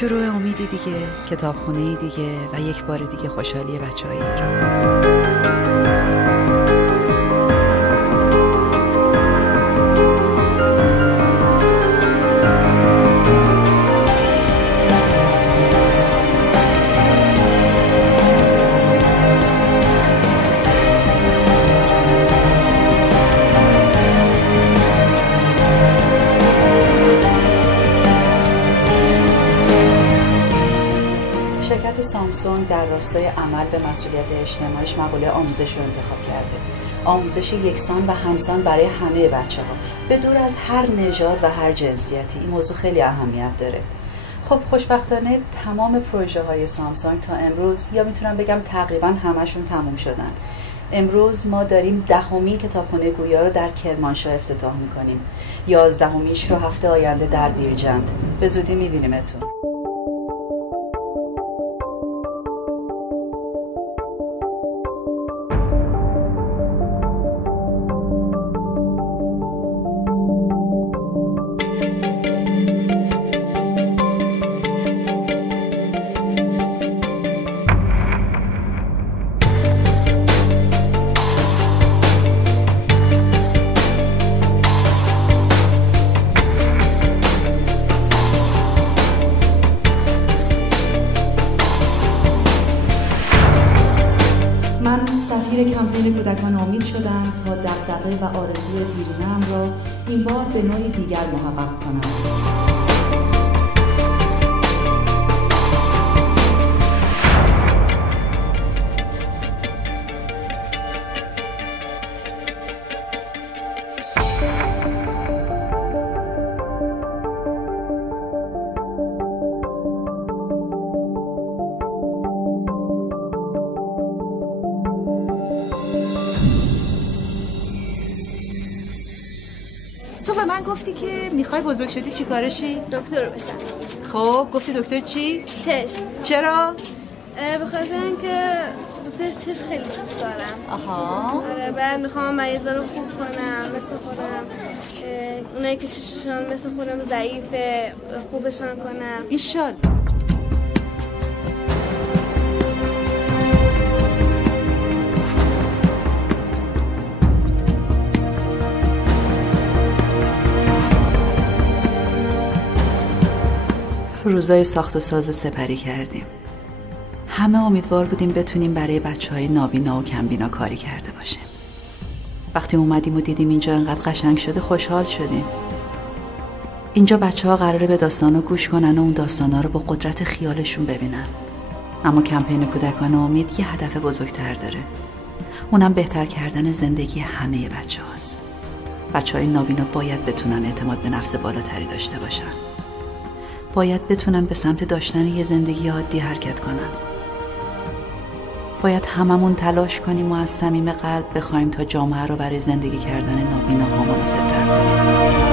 شروع امیدی دیگه، کتابخونه دیگه و یک بار دیگه خوشحالی بچه‌های ایران. شرکت سامسونگ در راستای عمل به مسئولیت اجتماعیش مقوله آموزش رو انتخاب کرده. آموزش یکسان و همسان برای همه بچه‌ها، به دور از هر نژاد و هر جنسیتی. این موضوع خیلی اهمیت داره. خب خوشبختانه تمام پروژه های سامسونگ تا امروز، یا میتونم بگم تقریبا همشون تموم شدن. امروز ما داریم 10مین کتابخونه گویا رو در کرمانشاه افتتاح میکنیم. 11میش رو هفته آینده در بیرجند. به زودی میبینیمتون. من سفیر کمپین کودکان امید شدم تا دغدغه و آرزوی دیرینه‌ام را این بار به نوعی دیگر محقق کنم. تو به من گفتی که میخوای بزرگ شدی چی کارشی؟ دکتر بشم. خب گفتی دکتر چی؟ چشم. چرا؟ به خاطر اینکه دکتر چشم خیلی دوست دارم. آها. آره، بعد میخوام مریضا رو خوب کنم مثل خودم. اونایی که چشمشون مثل خودم ضعیفه خوبشون کنم. ایشالله. روزای ساخت و ساز سپری کردیم. همه امیدوار بودیم بتونیم برای بچه‌های نابینا و کمبینا کاری کرده باشیم. وقتی اومدیم و دیدیم اینجا انقدر قشنگ شده خوشحال شدیم. اینجا بچه‌ها قراره به داستانا گوش کنن و اون داستانا رو با قدرت خیالشون ببینن. اما کمپین کودکان امید یه هدف بزرگتر داره. اونم بهتر کردن زندگی همه بچه‌هاست. بچه‌های نابینا باید بتونن اعتماد به نفس بالاتری داشته باشن. باید بتونن به سمت داشتن یه زندگی عادی حرکت کنن. باید هممون تلاش کنیم و از صمیم قلب بخوایم تا جامعه رو برای زندگی کردن نابیناها مناسب‌تر کنیم.